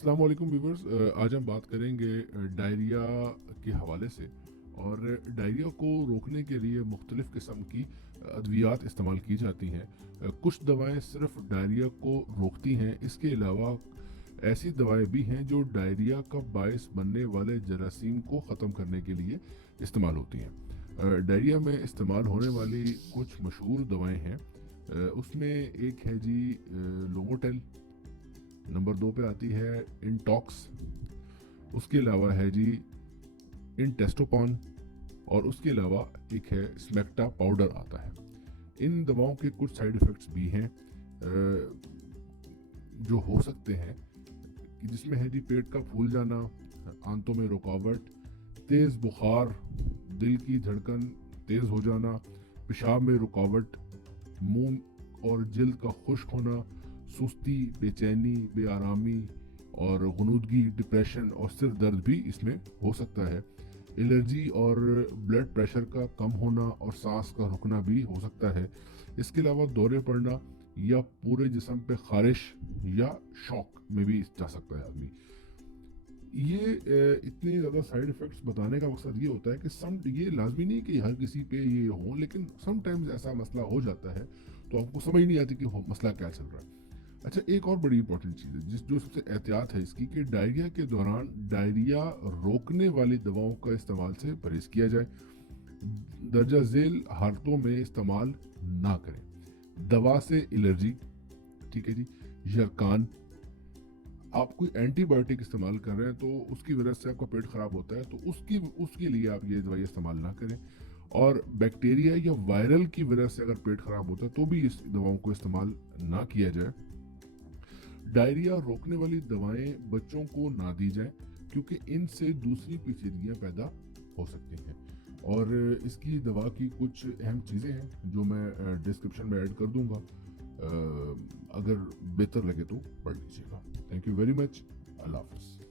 अस्सलाम वालेकुम व्यूवर्स। आज हम बात करेंगे डायरिया के हवाले से। और डायरिया को रोकने के लिए मुख्तलिफ़ किस्म की अद्वियात इस्तेमाल की जाती हैं। कुछ दवाएं सिर्फ डायरिया को रोकती हैं, इसके अलावा ऐसी दवाएं भी हैं जो डायरिया का बायस बनने वाले जरासीम को ख़त्म करने के लिए इस्तेमाल होती हैं। डायरिया में इस्तेमाल होने वाली कुछ मशहूर दवाएं हैं। उसमें एक है जी लोमोटेल। नंबर 2 पे आती है इंटॉक्स। उसके अलावा है जी इंटेस्टोपॉन। और उसके अलावा एक है स्मेक्टा पाउडर आता है। इन दवाओं के कुछ साइड इफ़ेक्ट्स भी हैं जो हो सकते हैं, कि जिसमें है जी पेट का फूल जाना, आंतों में रुकावट, तेज़ बुखार, दिल की धड़कन तेज़ हो जाना, पेशाब में रुकावट, मुंह और जिल्द का खुश्क होना, सुस्ती, बेचैनी, बेआरामी और गुनूदगी, डिप्रेशन और सिर दर्द भी इसमें हो सकता है। एलर्जी और ब्लड प्रेशर का कम होना और सांस का रुकना भी हो सकता है। इसके अलावा दौरे पड़ना या पूरे जिस्म पे खारिश या शॉक में भी जा सकता है आदमी। ये इतने ज़्यादा साइड इफ़ेक्ट्स बताने का मकसद ये होता है कि ये लाजमी नहीं कि हर किसी पे ये हो, लेकिन समटाइम्स ऐसा मसला हो जाता है तो आपको समझ नहीं आती कि मसला क्या चल रहा है। अच्छा, एक और बड़ी इंपॉर्टेंट चीज़ है जो सबसे एहतियात है इसकी, कि डायरिया के दौरान डायरिया रोकने वाली दवाओं का इस्तेमाल से परहेज किया जाए। दर्जा झेल हालतों में इस्तेमाल ना करें। दवा से एलर्जी, ठीक है जी, यरकान, आप कोई एंटीबायोटिक इस्तेमाल कर रहे हैं तो उसकी वजह से आपका पेट खराब होता है, तो उसके लिए आप ये दवाई इस्तेमाल ना करें। और बैक्टीरिया या वायरल की वजह से अगर पेट खराब होता है तो भी इस दवाओं को इस्तेमाल ना किया जाए। डायरिया रोकने वाली दवाएं बच्चों को ना दी जाए, क्योंकि इनसे दूसरी पेचीदगियां पैदा हो सकती हैं। और इसकी दवा की कुछ अहम चीज़ें हैं जो मैं डिस्क्रिप्शन में ऐड कर दूंगा। अगर बेहतर लगे तो पढ़ लीजिएगा। Thank you very much. अल्लाह हाफ़िज़।